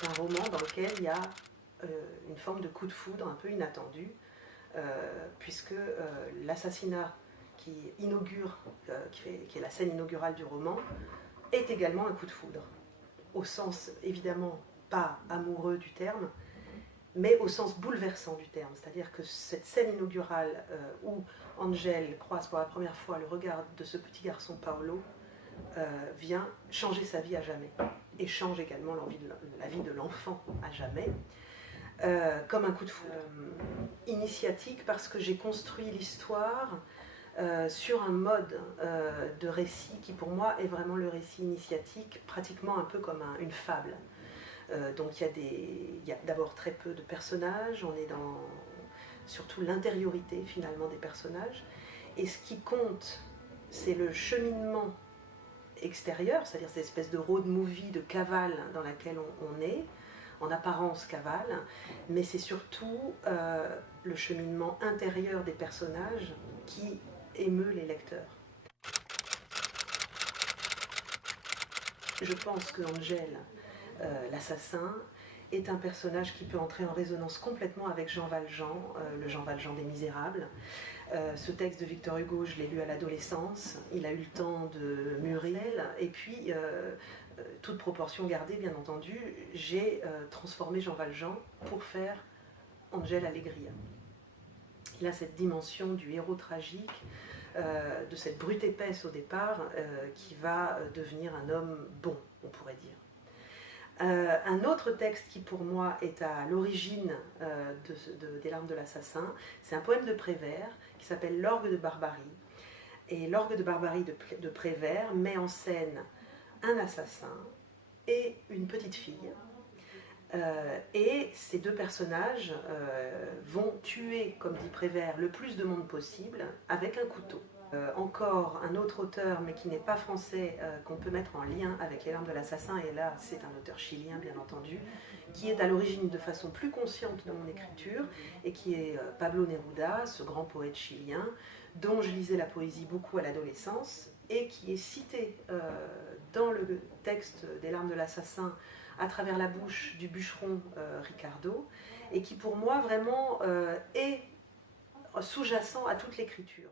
d'un roman dans lequel il y a une forme de coup de foudre un peu inattendu, puisque l'assassinat qui inaugure, qui est la scène inaugurale du roman, est également un coup de foudre, au sens évidemment pas amoureux du terme, mais au sens bouleversant du terme. C'est-à-dire que cette scène inaugurale où Angel croise pour la première fois le regard de ce petit garçon Paolo vient changer sa vie à jamais, et change également la vie de l'enfant à jamais, comme un coup de foudre. Initiatique parce que j'ai construit l'histoire sur un mode de récit qui pour moi est vraiment le récit initiatique, pratiquement un peu comme une fable. Donc il y a d'abord très peu de personnages, on est dans surtout l'intériorité finalement des personnages, et ce qui compte, c'est le cheminement extérieur, c'est-à-dire cette espèce de road movie, de cavale dans laquelle on est, en apparence cavale, mais c'est surtout le cheminement intérieur des personnages qui émeut les lecteurs. Je pense que Angel, l'assassin, est un personnage qui peut entrer en résonance complètement avec Jean Valjean, le Jean Valjean des Misérables. Ce texte de Victor Hugo, je l'ai lu à l'adolescence, il a eu le temps de mûrir, et puis, toute proportion gardée bien entendu, j'ai transformé Jean Valjean pour faire Angel Allegria. Il a cette dimension du héros tragique, de cette brute épaisse au départ, qui va devenir un homme bon, on pourrait dire. Un autre texte qui pour moi est à l'origine des larmes de l'assassin, c'est un poème de Prévert qui s'appelle L'orgue de Barbarie. Et L'orgue de Barbarie de Prévert met en scène un assassin et une petite fille. Et ces deux personnages vont tuer, comme dit Prévert, le plus de monde possible avec un couteau. Encore un autre auteur, mais qui n'est pas français, qu'on peut mettre en lien avec Les larmes de l'assassin, et là c'est un auteur chilien bien entendu, qui est à l'origine de façon plus consciente de mon écriture, et qui est Pablo Neruda, ce grand poète chilien, dont je lisais la poésie beaucoup à l'adolescence, et qui est cité dans le texte des larmes de l'assassin à travers la bouche du bûcheron Ricardo, et qui pour moi vraiment est sous-jacent à toute l'écriture.